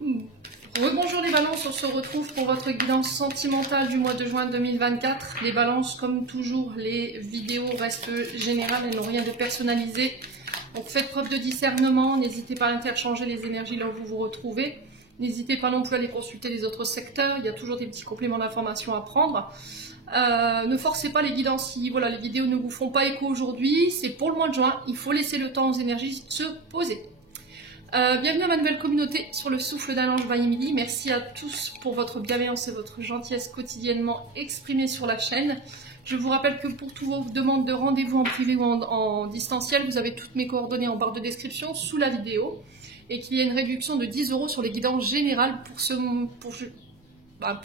Rebonjour les balances, on se retrouve pour votre guidance sentimentale du mois de juin 2024. Les balances, comme toujours, les vidéos restent générales, elles n'ont rien de personnalisé. Donc faites preuve de discernement, n'hésitez pas à interchanger les énergies là où vous vous retrouvez. N'hésitez pas non plus à aller consulter les autres secteurs, il y a toujours des petits compléments d'information à prendre. Ne forcez pas les guidances si voilà, les vidéos ne vous font pas écho aujourd'hui, c'est pour le mois de juin, il faut laisser le temps aux énergies de se poser. Bienvenue à ma nouvelle communauté sur le souffle d'un ange by Emily. Merci à tous pour votre bienveillance et votre gentillesse quotidiennement exprimée sur la chaîne. Je vous rappelle que pour toutes vos demandes de rendez-vous en privé ou en distanciel, vous avez toutes mes coordonnées en barre de description sous la vidéo et qu'il y a une réduction de 10 € sur les guidances générales pour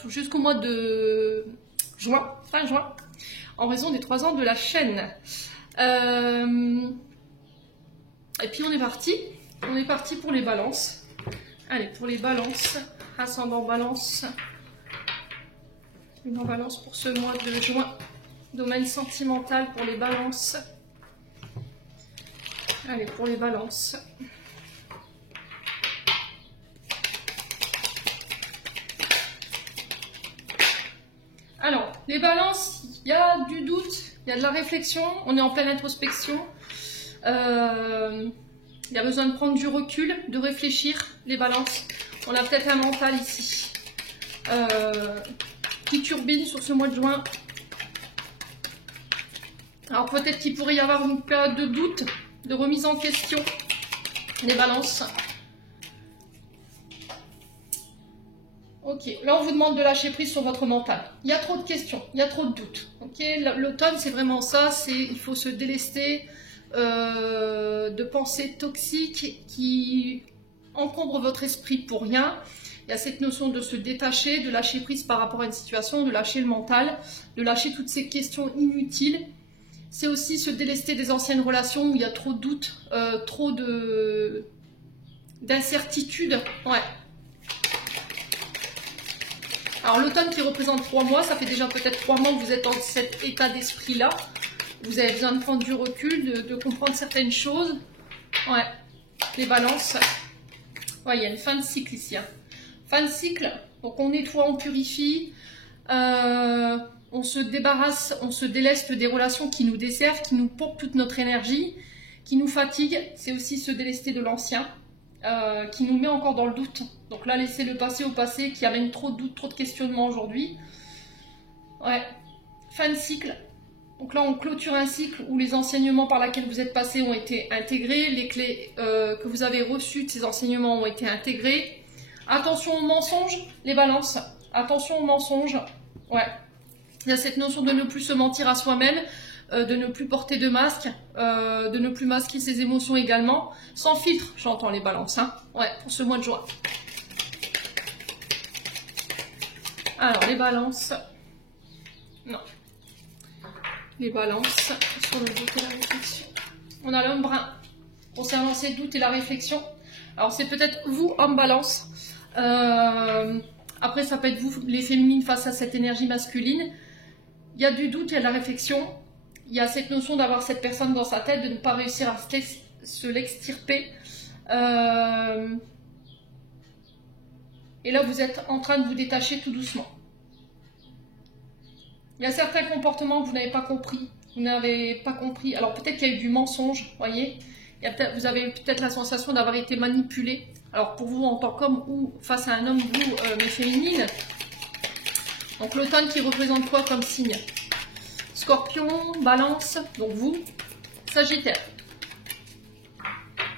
jusqu'au mois de juin, fin juin, en raison des 3 ans de la chaîne. Et puis on est parti. On est parti pour les balances. Allez, pour les balances, ascendant balance. Une en balance pour ce mois de juin. Domaine sentimental pour les balances. Allez, pour les balances. Alors, les balances, il y a du doute, il y a de la réflexion, on est en pleine introspection. Il y a besoin de prendre du recul, de réfléchir, les balances. On a peut-être un mental ici qui turbine sur ce mois de juin. Alors peut-être qu'il pourrait y avoir une période de doute, de remise en question, les balances. Ok, là on vous demande de lâcher prise sur votre mental. Il y a trop de questions, il y a trop de doutes. Ok, l'automne c'est vraiment ça, il faut se délester de pensées toxiques qui encombrent votre esprit pour rien. Il y a cette notion de se détacher, de lâcher prise par rapport à une situation, de lâcher le mental, de lâcher toutes ces questions inutiles. C'est aussi se délester des anciennes relations où il y a trop de doutes, trop d'incertitudes. Ouais. Alors l'automne qui représente 3 mois, ça fait déjà peut-être 3 mois que vous êtes dans cet état d'esprit-là. Vous avez besoin de prendre du recul, de comprendre certaines choses. Ouais, les balances. Ouais, il y a une fin de cycle ici. Hein. Fin de cycle, donc on nettoie, on purifie. On se débarrasse, on se déleste des relations qui nous desservent, qui nous pompent toute notre énergie, qui nous fatiguent. C'est aussi se délester de l'ancien, qui nous met encore dans le doute. Donc là, laissez le passé au passé, qui amène trop de doutes, trop de questionnements aujourd'hui. Ouais, fin de cycle. Donc là, on clôture un cycle où les enseignements par lesquels vous êtes passés ont été intégrés, les clés que vous avez reçues de ces enseignements ont été intégrées. Attention aux mensonges, les balances. Attention aux mensonges. Ouais. Il y a cette notion de ne plus se mentir à soi-même, de ne plus porter de masque, de ne plus masquer ses émotions également. Sans filtre, j'entends les balances. Hein. Ouais, pour ce mois de juin. Alors, les balances. Non. Les balances sur le doute et la réflexion. On a l'homme brun concernant ces doutes et la réflexion. Alors c'est peut-être vous, homme balance. Après ça peut être vous, les féminines, face à cette énergie masculine. Il y a du doute et de la réflexion. Il y a cette notion d'avoir cette personne dans sa tête, de ne pas réussir à se l'extirper. Et là vous êtes en train de vous détacher tout doucement. Il y a certains comportements que vous n'avez pas compris. Vous n'avez pas compris. Alors peut-être qu'il y a eu du mensonge, voyez. Vous avez peut-être la sensation d'avoir été manipulé. Alors pour vous en tant qu'homme ou face à un homme, vous, mes féminines. Donc l'automne qui représente quoi comme signe? Scorpion, balance, donc vous, Sagittaire.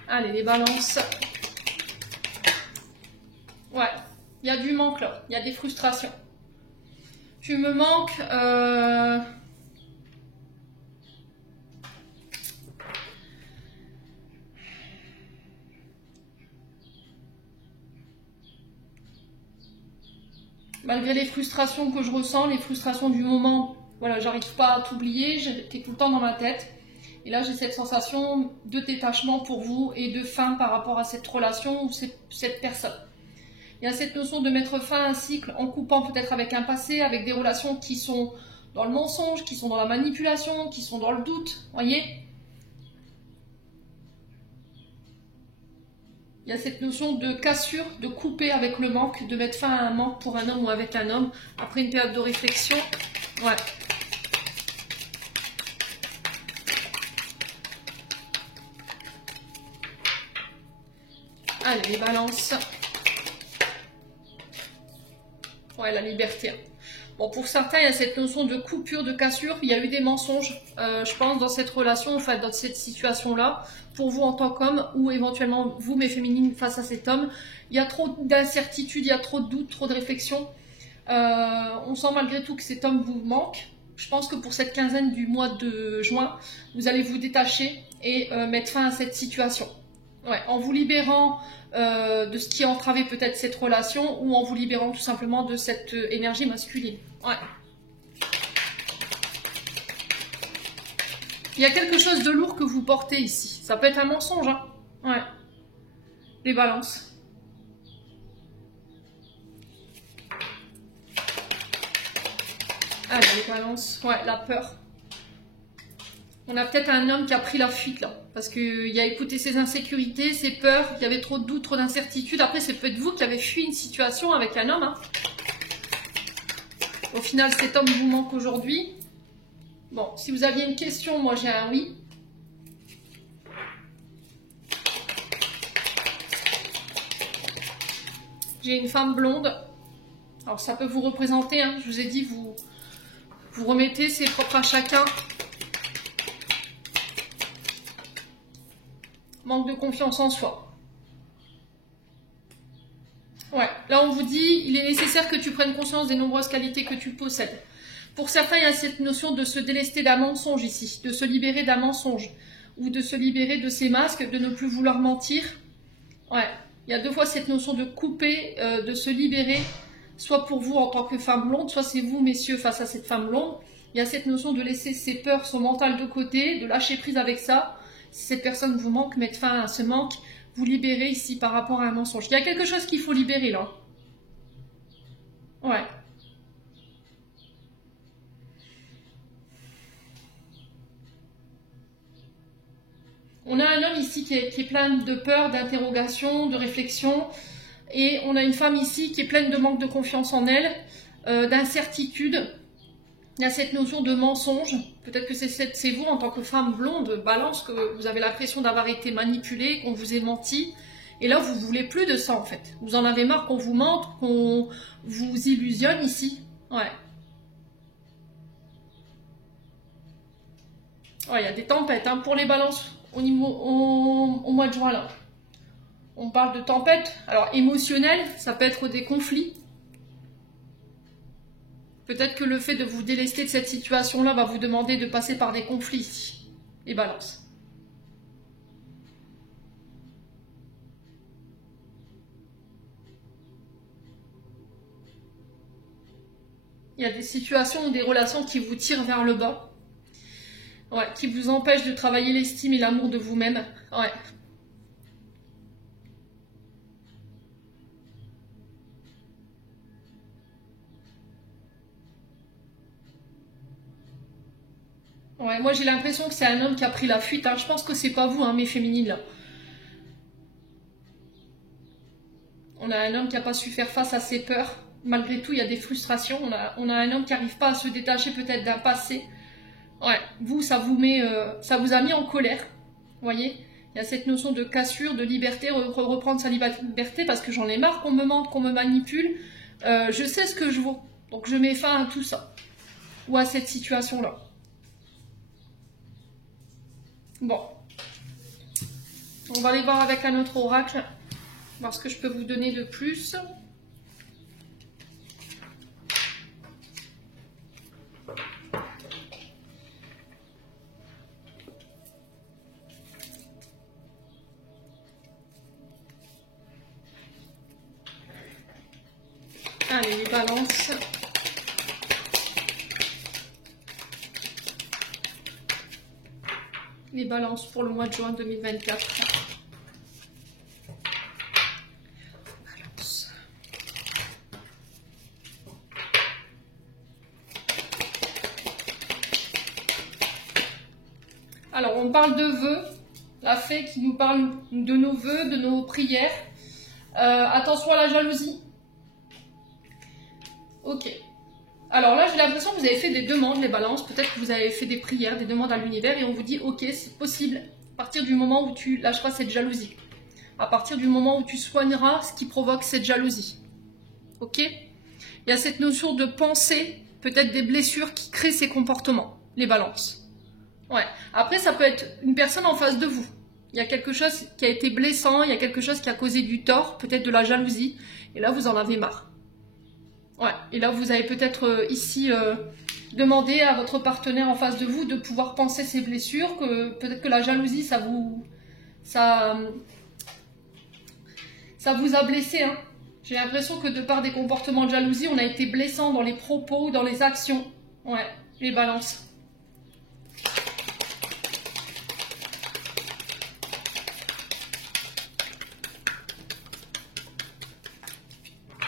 Allez, les balances. Ouais, il y a du manque là, il y a des frustrations. Tu me manques. Malgré les frustrations que je ressens, les frustrations du moment, voilà, j'arrive pas à t'oublier, t'es tout le temps dans ma tête. Et là, j'ai cette sensation de détachement pour vous et de fin par rapport à cette relation ou cette personne. Il y a cette notion de mettre fin à un cycle en coupant peut-être avec un passé, avec des relations qui sont dans le mensonge, qui sont dans la manipulation, qui sont dans le doute, voyez. Il y a cette notion de cassure, de couper avec le manque, de mettre fin à un manque pour un homme ou avec un homme, après une période de réflexion. Ouais. Allez, les balances. Ouais, la liberté. Bon, pour certains, il y a cette notion de coupure, de cassure. Il y a eu des mensonges, je pense, dans cette relation, enfin, dans cette situation-là, pour vous en tant qu'homme, ou éventuellement vous, mes féminines, face à cet homme. Il y a trop d'incertitudes, il y a trop de doutes, trop de réflexions. On sent malgré tout que cet homme vous manque. Je pense que pour cette quinzaine du mois de juin, vous allez vous détacher et mettre fin à cette situation. Ouais, en vous libérant de ce qui a entravé peut-être cette relation ou en vous libérant tout simplement de cette énergie masculine. Ouais. Il y a quelque chose de lourd que vous portez ici. Ça peut être un mensonge, hein. Ouais. Les balances. Allez, les balances. Ouais, la peur. On a peut-être un homme qui a pris la fuite là, parce qu'il a écouté ses insécurités, ses peurs, il y avait trop de doutes, trop d'incertitudes. Après, c'est peut-être vous qui avez fui une situation avec un homme. Hein. Au final, cet homme vous manque aujourd'hui. Bon, si vous aviez une question, moi j'ai un oui. J'ai une femme blonde. Alors ça peut vous représenter, hein. Je vous ai dit, vous remettez, c'est propre à chacun. Manque de confiance en soi. Ouais, là on vous dit, il est nécessaire que tu prennes conscience des nombreuses qualités que tu possèdes. Pour certains, il y a cette notion de se délester d'un mensonge ici, de se libérer d'un mensonge, ou de se libérer de ces masques, de ne plus vouloir mentir. Ouais, il y a deux fois cette notion de couper, de se libérer, soit pour vous en tant que femme blonde, soit c'est vous, messieurs, face à cette femme blonde. Il y a cette notion de laisser ses peurs, son mental de côté, de lâcher prise avec ça. Si cette personne vous manque, mettre fin à ce manque, vous libérez ici par rapport à un mensonge. Il y a quelque chose qu'il faut libérer là. Ouais. On a un homme ici qui est plein de peur, d'interrogation, de réflexion. Et on a une femme ici qui est pleine de manque de confiance en elle, d'incertitude. Il y a cette notion de mensonge. Peut-être que c'est vous, en tant que femme blonde, balance, que vous avez l'impression d'avoir été manipulée, qu'on vous ait menti. Et là, vous ne voulez plus de ça, en fait. Vous en avez marre qu'on vous mente, qu'on vous illusionne ici. Ouais. Ouais, il y a des tempêtes. Hein. Pour les balances au mois de juin, là. On parle de tempêtes. Alors, émotionnelles, ça peut être des conflits. Peut-être que le fait de vous délester de cette situation-là va vous demander de passer par des conflits. Les balances. Il y a des situations ou des relations qui vous tirent vers le bas. Ouais, qui vous empêchent de travailler l'estime et l'amour de vous-même. Ouais. Ouais, moi j'ai l'impression que c'est un homme qui a pris la fuite. Hein. Je pense que c'est pas vous, hein, mes féminines là. On a un homme qui n'a pas su faire face à ses peurs. Malgré tout, il y a des frustrations. On a un homme qui n'arrive pas à se détacher peut-être d'un passé. Ouais, vous, ça vous a mis en colère. Vous voyez, il y a cette notion de cassure, de liberté, reprendre sa liberté parce que j'en ai marre qu'on me mente, qu'on me manipule. Je sais ce que je vaux. Donc je mets fin à tout ça. Ou à cette situation-là. Bon. On va aller voir avec un autre oracle. Voir ce que je peux vous donner de plus. Allez, les balances. Les balances pour le mois de juin 2024. Balance. Alors, on parle de vœux. la fée qui nous parle de nos vœux, de nos prières. Attention à la jalousie. Ok. Alors là, j'ai l'impression que vous avez fait des demandes, les balances. Peut-être que vous avez fait des prières, des demandes à l'univers. Et on vous dit, ok, c'est possible. À partir du moment où tu lâcheras cette jalousie. À partir du moment où tu soigneras ce qui provoque cette jalousie. Ok? Il y a cette notion de pensée, peut-être des blessures qui créent ces comportements, les balances. Ouais. Après, ça peut être une personne en face de vous. Il y a quelque chose qui a été blessant, il y a quelque chose qui a causé du tort, peut-être de la jalousie. Et là, vous en avez marre. Ouais. Et là, vous avez peut-être ici demandé à votre partenaire en face de vous de pouvoir penser ces blessures, que peut-être que la jalousie, ça vous a blessé, hein. J'ai l'impression que de par des comportements de jalousie, on a été blessant dans les propos, dans les actions. Ouais, les balances.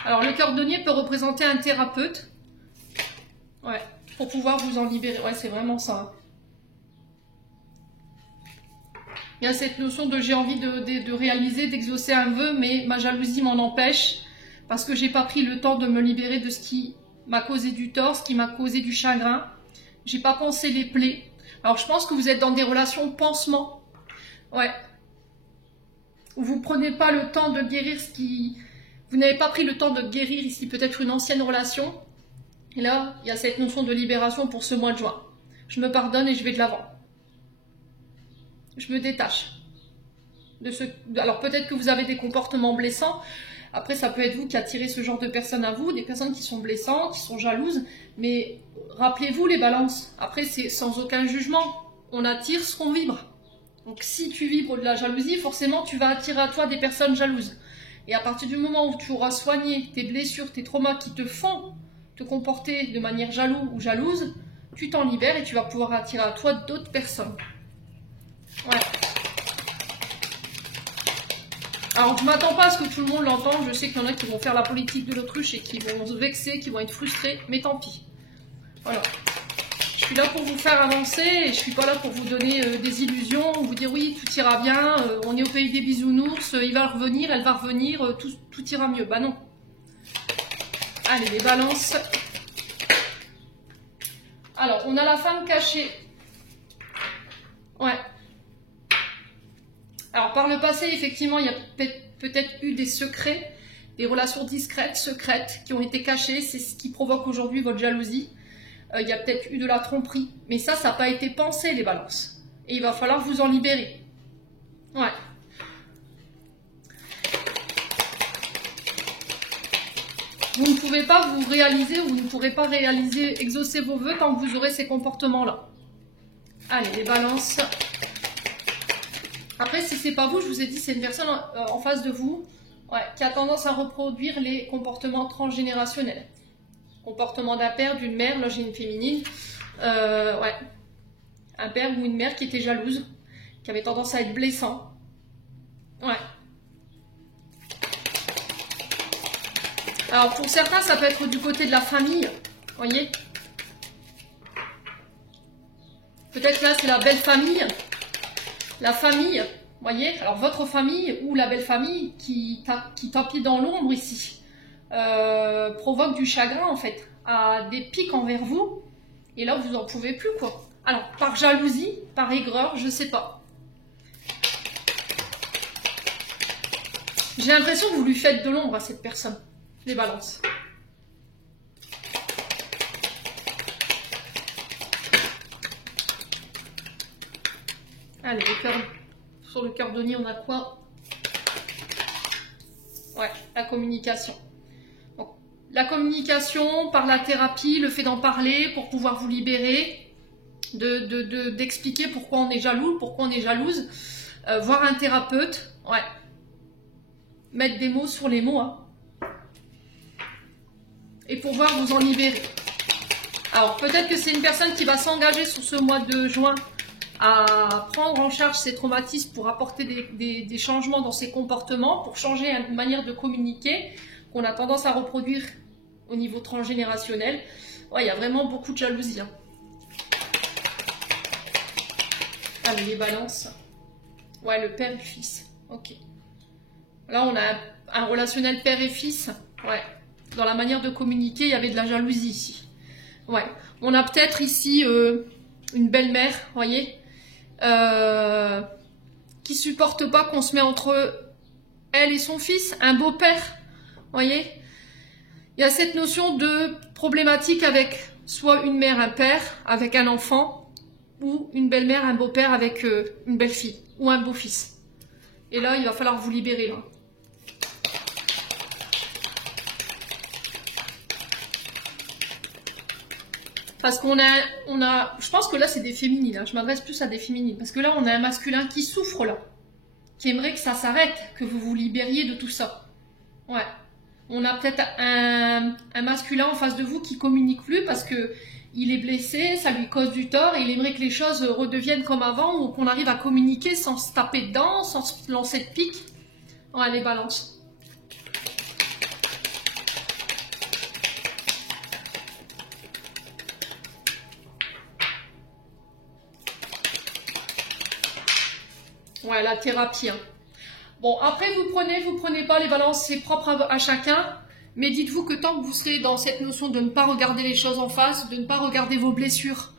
Alors, le cordonnier peut représenter un thérapeute. Ouais, pour pouvoir vous en libérer. Ouais, c'est vraiment ça. Il y a cette notion de j'ai envie de réaliser, d'exaucer un vœu, mais ma jalousie m'en empêche parce que j'ai pas pris le temps de me libérer de ce qui m'a causé du tort, ce qui m'a causé du chagrin. J'ai pas pensé les plaies. Alors, je pense que vous êtes dans des relations pansement. Ouais. Où vous prenez pas le temps de guérir ce qui... Vous n'avez pas pris le temps de guérir ici peut-être une ancienne relation. Et là, il y a cette notion de libération pour ce mois de juin. Je me pardonne et je vais de l'avant. Je me détache. Alors peut-être que vous avez des comportements blessants. Après, ça peut être vous qui attirez ce genre de personnes à vous, des personnes qui sont blessantes, qui sont jalouses. Mais rappelez-vous les balances. Après, c'est sans aucun jugement. On attire ce qu'on vibre. Donc si tu vibres de la jalousie, forcément tu vas attirer à toi des personnes jalouses. Et à partir du moment où tu auras soigné tes blessures, tes traumas qui te font te comporter de manière jaloux ou jalouse, tu t'en libères et tu vas pouvoir attirer à toi d'autres personnes. Ouais. Alors, je ne m'attends pas à ce que tout le monde l'entende. Je sais qu'il y en a qui vont faire la politique de l'autruche et qui vont se vexer, qui vont être frustrés, mais tant pis. Voilà. Je suis là pour vous faire avancer et je ne suis pas là pour vous donner des illusions, vous dire oui, tout ira bien, on est au pays des bisounours, il va revenir, elle va revenir, tout ira mieux. Bah non. Allez, les balances. Alors, on a la femme cachée. Ouais. Alors, par le passé, effectivement, il y a peut-être eu des secrets, des relations discrètes, secrètes, qui ont été cachées. C'est ce qui provoque aujourd'hui votre jalousie. Il y a peut-être eu de la tromperie. Mais ça n'a pas été pensé, les balances. Et il va falloir vous en libérer. Ouais. Vous ne pouvez pas vous réaliser, ou vous ne pourrez pas réaliser, exaucer vos vœux tant que vous aurez ces comportements-là. Allez, les balances. Après, si c'est pas vous, je vous ai dit, c'est une personne en face de vous, ouais, qui a tendance à reproduire les comportements transgénérationnels. Comportement d'un père, d'une mère, là j'ai une féminine, ouais. Un père ou une mère qui était jalouse, qui avait tendance à être blessant. Ouais. Alors pour certains, ça peut être du côté de la famille, voyez. Peut-être là c'est la belle famille. La famille, voyez, alors votre famille ou la belle famille qui tapit dans l'ombre ici, provoque du chagrin en fait, a des pics envers vous, et là vous en pouvez plus quoi. Alors par jalousie, par aigreur, je sais pas. J'ai l'impression que vous lui faites de l'ombre à cette personne, les balances. Allez, sur le cordonnier, on a quoi? Ouais, la communication. Donc, la communication par la thérapie, le fait d'en parler pour pouvoir vous libérer, d'expliquer pourquoi on est jaloux, pourquoi on est jalouse, voir un thérapeute, ouais. Mettre des mots sur les mots, hein. Et pouvoir vous en libérer. Alors, peut-être que c'est une personne qui va s'engager sur ce mois de juin à prendre en charge ses traumatismes pour apporter des changements dans ses comportements, pour changer une manière de communiquer qu'on a tendance à reproduire au niveau transgénérationnel. Ouais, il y a vraiment beaucoup de jalousie, hein. Allez, les balances. Ouais, le père et fils. Ok. Là, on a un relationnel père et fils. Ouais. Dans la manière de communiquer, il y avait de la jalousie ici. Ouais. On a peut-être ici une belle-mère, voyez, qui supporte pas qu'on se met entre elle et son fils, un beau-père, voyez. Il y a cette notion de problématique avec soit une mère, un père, avec un enfant, ou une belle-mère, un beau-père avec une belle-fille, ou un beau-fils. Et là, il va falloir vous libérer, là. Parce qu'on a, je pense que là, c'est des féminines, hein. Je m'adresse plus à des féminines, parce que là, on a un masculin qui souffre, là, qui aimerait que ça s'arrête, que vous vous libériez de tout ça. Ouais. On a peut-être un masculin en face de vous qui communique plus parce que il est blessé, ça lui cause du tort et il aimerait que les choses redeviennent comme avant ou qu'on arrive à communiquer sans se taper dedans, sans se lancer de pique. Ouais, les balances. Ouais, la thérapie. Hein. Bon, après, vous prenez pas les balances, c'est propre à chacun. Mais dites-vous que tant que vous serez dans cette notion de ne pas regarder les choses en face, de ne pas regarder vos blessures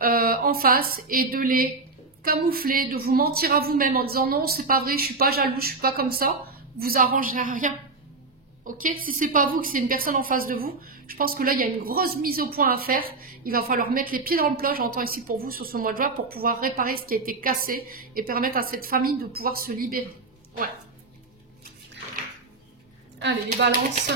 en face et de les camoufler, de vous mentir à vous-même en disant non, c'est pas vrai, je suis pas jaloux, je suis pas comme ça, vous arrangerez rien. Ok? Si c'est pas vous, que c'est une personne en face de vous, je pense que là, il y a une grosse mise au point à faire. Il va falloir mettre les pieds dans le plat, j'entends ici pour vous, sur ce mois de juin, pour pouvoir réparer ce qui a été cassé et permettre à cette famille de pouvoir se libérer. Ouais. Allez, les balances.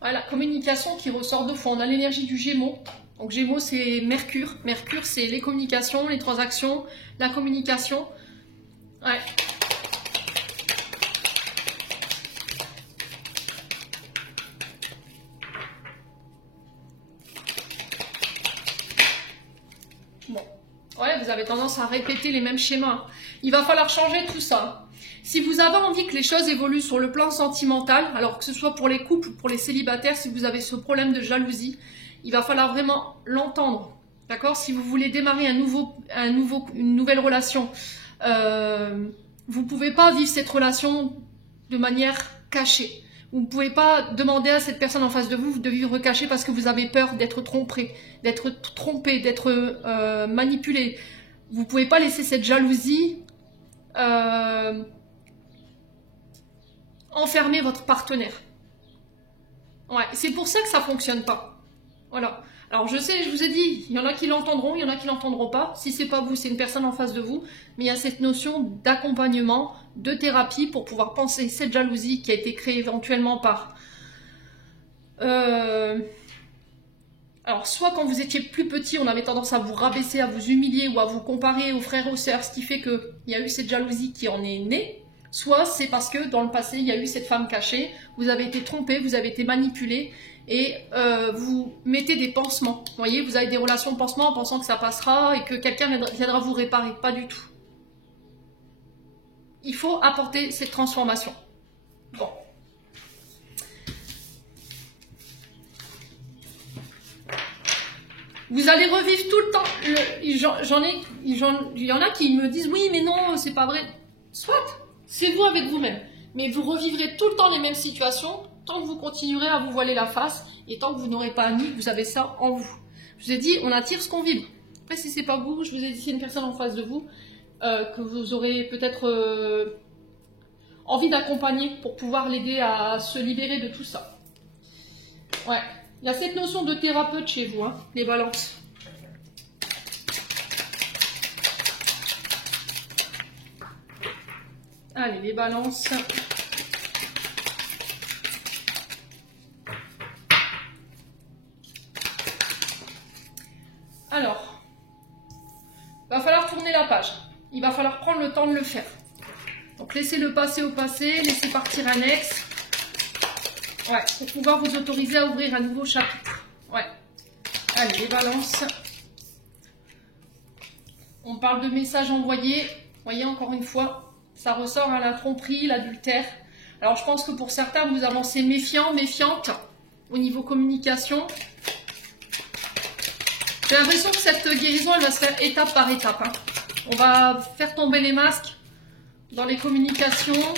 Voilà, communication qui ressort de fond. On a l'énergie du Gémeaux. Donc Gémeaux, c'est Mercure. Mercure, c'est les communications, les transactions, la communication. Ouais. Bon. Ouais, vous avez tendance à répéter les mêmes schémas. Il va falloir changer tout ça. Si vous avez envie que les choses évoluent sur le plan sentimental, alors que ce soit pour les couples ou pour les célibataires, si vous avez ce problème de jalousie, il va falloir vraiment l'entendre. D'accord? Si vous voulez démarrer une nouvelle relation, vous ne pouvez pas vivre cette relation de manière cachée. Vous ne pouvez pas demander à cette personne en face de vous de vivre caché parce que vous avez peur d'être trompé, d'être manipulé. Vous ne pouvez pas laisser cette jalousie enfermer votre partenaire. Ouais, c'est pour ça que ça ne fonctionne pas. Voilà. Alors je sais, je vous ai dit, il y en a qui l'entendront, il y en a qui l'entendront pas. Si c'est pas vous, c'est une personne en face de vous. Mais il y a cette notion d'accompagnement, de thérapie pour pouvoir penser cette jalousie qui a été créée éventuellement par... Alors soit quand vous étiez plus petit, on avait tendance à vous rabaisser, à vous humilier ou à vous comparer aux frères et aux sœurs, ce qui fait qu'il y a eu cette jalousie qui en est née. Soit c'est parce que dans le passé, il y a eu cette femme cachée, vous avez été trompé, vous avez été manipulé et vous mettez des pansements. Vous voyez, vous avez des relations de pansement en pensant que ça passera et que quelqu'un viendra vous réparer. Pas du tout. Il faut apporter cette transformation. Bon. Vous allez revivre tout le temps. Il y en a qui me disent oui, mais non, c'est pas vrai. Soit. C'est vous avec vous-même. Mais vous revivrez tout le temps les mêmes situations tant que vous continuerez à vous voiler la face et tant que vous n'aurez pas admis que vous avez ça en vous. Je vous ai dit, on attire ce qu'on vibre. Après, si c'est pas vous, je vous ai dit, c'est une personne en face de vous que vous aurez peut-être envie d'accompagner pour pouvoir l'aider à se libérer de tout ça. Ouais. Il y a cette notion de thérapeute chez vous, hein, les balances. Allez, les balances. Alors, il va falloir tourner la page. Il va falloir prendre le temps de le faire. Donc, laissez le passé au passé, laissez partir un ex. Ouais, pour pouvoir vous autoriser à ouvrir un nouveau chapitre. Ouais. Allez, les balances. On parle de messages envoyés. Vous voyez, encore une fois, ça ressort à la tromperie, l'adultère. Alors, je pense que pour certains, vous avancez méfiant, méfiante. au niveau communication. J'ai l'impression que cette guérison, elle va se faire étape par étape. Hein. On va faire tomber les masques dans les communications.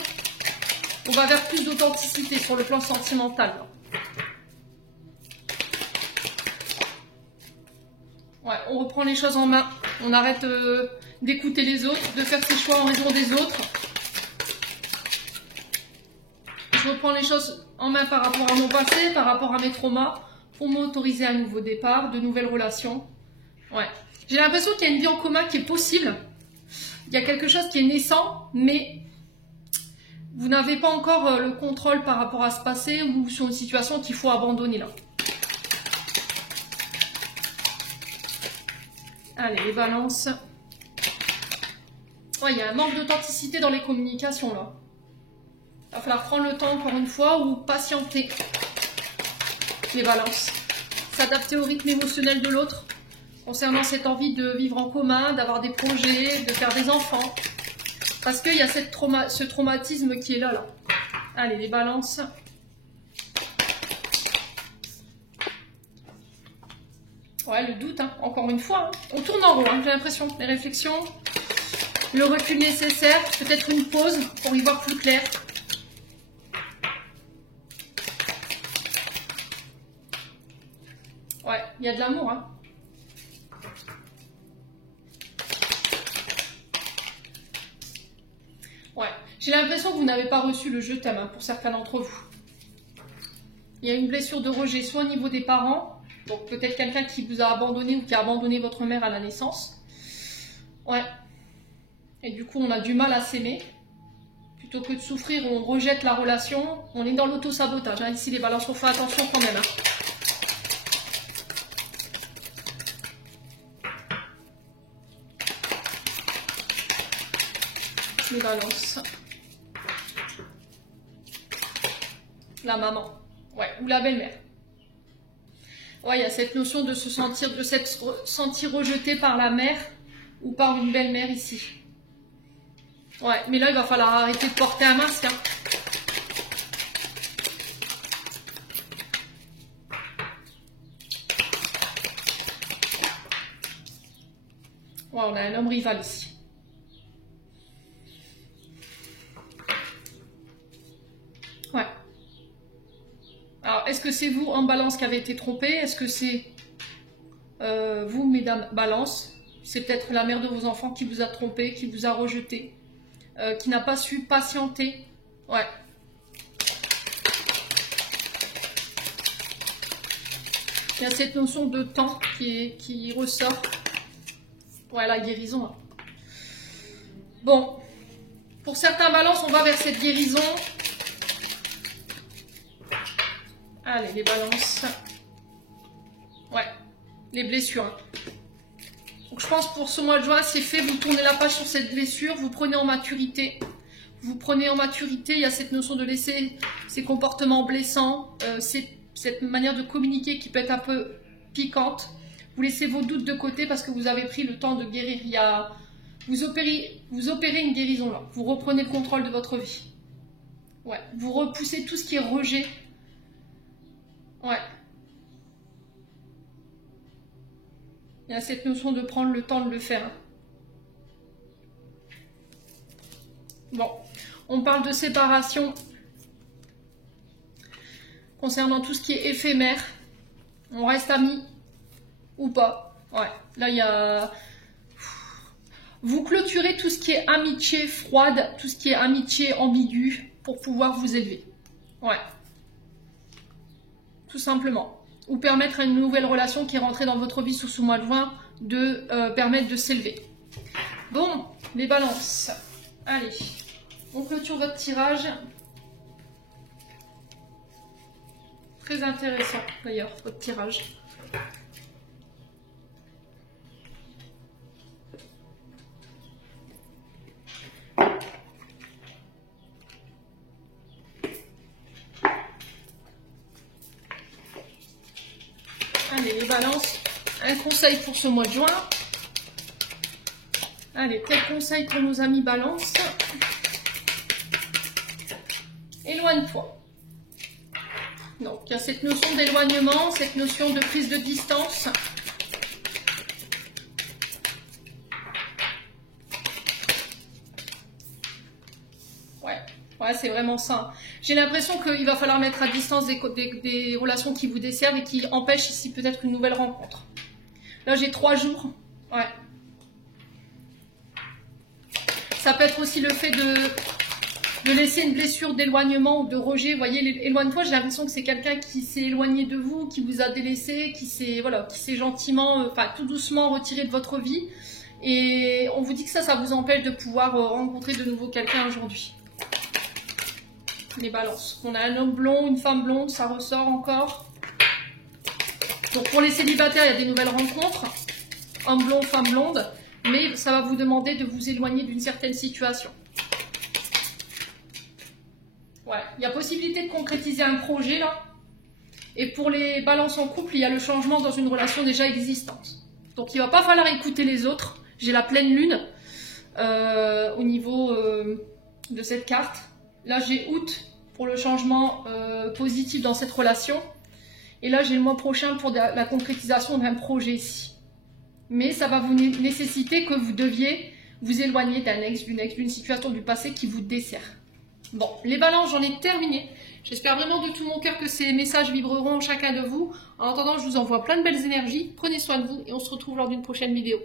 On va vers plus d'authenticité sur le plan sentimental. Ouais, on reprend les choses en main. On arrête d'écouter les autres, de faire ses choix en raison des autres. Je reprends les choses en main par rapport à mon passé, par rapport à mes traumas, pour m'autoriser un nouveau départ, de nouvelles relations. Ouais. J'ai l'impression qu'il y a une vie en commun qui est possible. Il y a quelque chose qui est naissant, mais vous n'avez pas encore le contrôle par rapport à ce passé ou sur une situation qu'il faut abandonner là. Allez, les balances. Ouais, il y a un manque d'authenticité dans les communications là. Il va falloir prendre le temps encore une fois ou patienter. Les balances. S'adapter au rythme émotionnel de l'autre concernant cette envie de vivre en commun, d'avoir des projets, de faire des enfants. Parce qu'il y a ce traumatisme qui est là. Allez, les balances. Ouais, le doute, hein, encore une fois. Hein. On tourne en rond, hein, j'ai l'impression. Les réflexions, le recul nécessaire, peut-être une pause pour y voir plus clair. Ouais, il y a de l'amour, hein. Ouais, j'ai l'impression que vous n'avez pas reçu le je t'aime hein, pour certains d'entre vous. Il y a une blessure de rejet, soit au niveau des parents, donc peut-être quelqu'un qui vous a abandonné ou qui a abandonné votre mère à la naissance. Ouais. Et du coup, on a du mal à s'aimer. Plutôt que de souffrir, on rejette la relation. On est dans l'auto-sabotage. Hein. Ici, les balances, on fait attention quand même. Hein. Les balances. La maman. Ouais, ou la belle-mère. Ouais, il y a cette notion de se sentir rejeté par la mère ou par une belle-mère ici. Ouais, mais là, il va falloir arrêter de porter un masque. Hein. Ouais, on a un homme rival ici. Ouais. Alors, est-ce que c'est vous en balance qui avez été trompé? Est-ce que c'est vous, mesdames balance? C'est peut-être la mère de vos enfants qui vous a trompé, qui vous a rejeté, qui n'a pas su patienter. Ouais. Il y a cette notion de temps qui ressort. Ouais, la guérison. Hein. Bon. Pour certains balances, on va vers cette guérison. Allez, les balances. Ouais, les blessures. Hein. Donc, je pense pour ce mois de juin, c'est fait. Vous tournez la page sur cette blessure, vous prenez en maturité. Vous prenez en maturité, il y a cette notion de laisser ces comportements blessants, cette manière de communiquer qui peut être un peu piquante. Vous laissez vos doutes de côté parce que vous avez pris le temps de guérir. Vous opérez une guérison là. Vous reprenez le contrôle de votre vie. Ouais, vous repoussez tout ce qui est rejet. Ouais. Il y a cette notion de prendre le temps de le faire. Bon, on parle de séparation concernant tout ce qui est éphémère. On reste amis ou pas. Ouais, là il y a... Vous clôturez tout ce qui est amitié froide, tout ce qui est amitié ambiguë pour pouvoir vous élever. Ouais. Tout simplement. Ou permettre à une nouvelle relation qui est rentrée dans votre vie sous ce mois de juin de permettre de s'élever. Bon, les balances. Allez, on clôture votre tirage. Très intéressant d'ailleurs, votre tirage. Allez, les balances, un conseil pour ce mois de juin. Allez, quel conseil pour nos amis balance? Éloigne-toi. Donc, il y a cette notion d'éloignement, cette notion de prise de distance. Ouais, c'est vraiment ça. J'ai l'impression qu'il va falloir mettre à distance des relations qui vous desservent et qui empêchent ici peut-être une nouvelle rencontre. Là, j'ai 3 jours. Ouais. Ça peut être aussi le fait de laisser une blessure d'éloignement ou de rejet. Vous voyez, éloigne-toi, j'ai l'impression que c'est quelqu'un qui s'est éloigné de vous, qui vous a délaissé, qui s'est gentiment, enfin tout doucement retiré de votre vie. Et on vous dit que ça vous empêche de pouvoir rencontrer de nouveau quelqu'un aujourd'hui. Les balances. On a un homme blond, une femme blonde, ça ressort encore. Donc pour les célibataires, il y a des nouvelles rencontres. Homme blond, femme blonde. Mais ça va vous demander de vous éloigner d'une certaine situation. Ouais, il y a possibilité de concrétiser un projet là. Et pour les balances en couple, il y a le changement dans une relation déjà existante. Donc il ne va pas falloir écouter les autres. J'ai la pleine lune au niveau de cette carte. Là, j'ai août pour le changement positif dans cette relation. Et là, j'ai le mois prochain pour la concrétisation d'un projet ici. Mais ça va vous nécessiter que vous deviez vous éloigner d'un ex, d'une situation du passé qui vous dessert. Bon, les balances, j'en ai terminé. J'espère vraiment de tout mon cœur que ces messages vibreront chacun de vous. En attendant, je vous envoie plein de belles énergies. Prenez soin de vous et on se retrouve lors d'une prochaine vidéo.